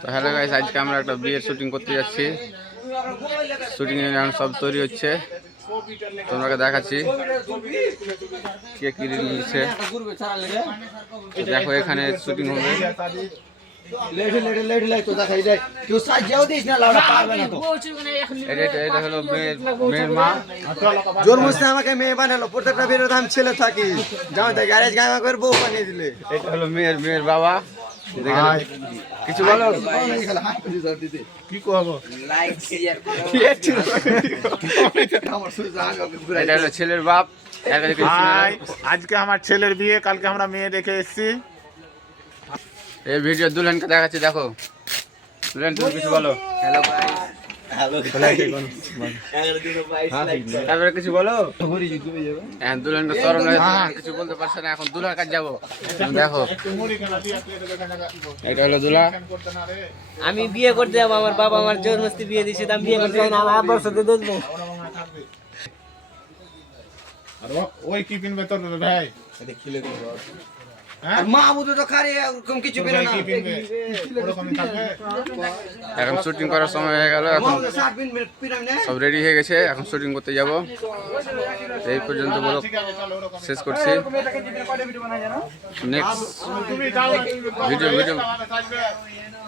তো hello guys, আজকে আমরা একটা বিয়ের শুটিং করতে যাচ্ছি। শুটিং এর এখন সব তৈরি হচ্ছে, তোমাকে দেখাচ্ছি কে কি নিচ্ছে। দেখো এখানে শুটিং হবে। এটা হলো মেয়ের মা। জোর মুসতে আমাকে মেয়ে বানালো, প্রত্যেকটা বিয়ের দাম ছেলে থাকি যেমন তাই গ্যারেজ গায়ে করে বউ বানিয়ে দিলে। এটা হলো মেয়ের বাবা। কিছু বলো, কি করবো? এটা হলো ছেলের বাপ। আজকে আমার ছেলের বিয়ে, কালকে আমরা মেয়ে দেখে এসেছি। এই ভিডিও দুলহানকে দেখাচ্ছি, দেখো দুলহান তুমি কিছু বলো। তারপরে কিছু বলো। এখন দুলহানটা চরম কিছু বলতে পারছে না, এখন দুলার কাছে যাবো। দেখো এটা হলো দুলা। আমি বিয়ে করতে যাবো, আমার বাবা আমার জোর মস্তি বিয়ে দিয়েছে, আমি বিয়ে করতে যাই না, আমার আব্বার সাথে দেখবো। ওই কি কিনবে তোর ভাই? মা বুধ তো খারে এরকম কিছু পেলে না। এখন শুটিং করার সময় হয়ে গেল, এখন সব রেডি হয়ে গেছে, এখন শুটিং করতে যাব। এই পর্যন্ত বলো, শেষ করছি। Next video